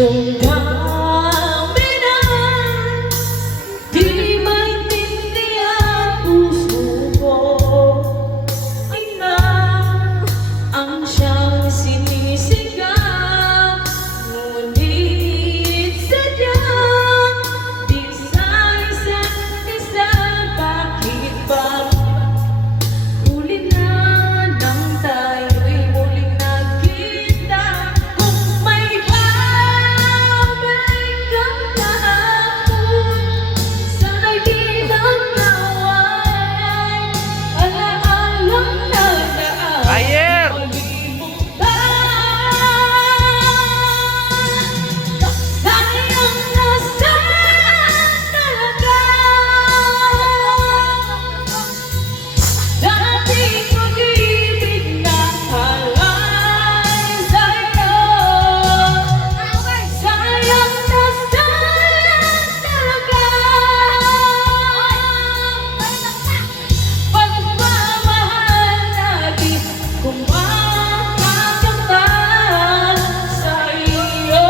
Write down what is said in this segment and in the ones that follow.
Dumami na, di maintindihan puso ko. Ina ang siyang sinisigaw, ngunit sadyang di sa isa't isa. Bakit ba huli na nang tayo'y muling nagkita? Kung may babalik kang kahapon, sana'y di nagkaway. Alaalang nadaan, Ayer! sayang na sayang talaga. Dating pag-ibig na halay sa'yo, sayang na sayang talaga. Pagmamahal na di kumakatagal sa'yo.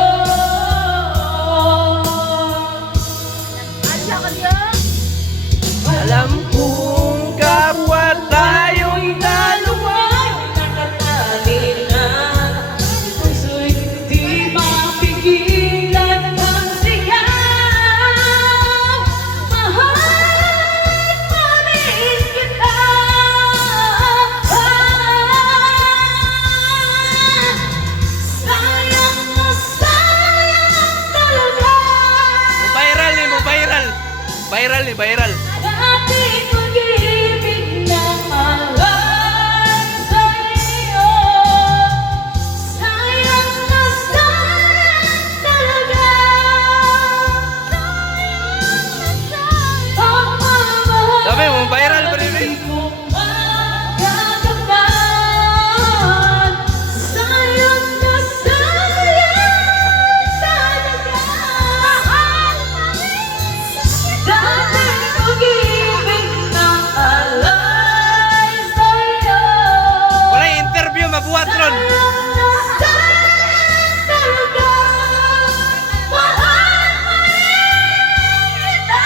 Alam kong kapwa tayo'y dalawa. Nakatali na, puso'y di mapigilan ang sigaw. Mahal pa rin kita. Sayang na sayang talaga. Viral ni mo, viral. Viral ni, viral. Dating pag-ibig na halay sa'yo, sayang na sayang talaga. Pagmamahal Sabi mo, viral pa rin. di ko makakaban, sayang na sayang talaga. Dating pag-ibig na halay sa'yo, Wala yung interview, mabuhat ron. sayang na sayang talaga. Mahal pa rin kita.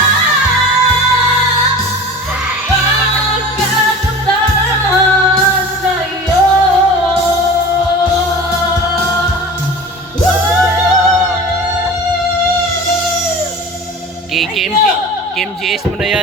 Pagkakataon sa'yo. Kim GS mo na yan.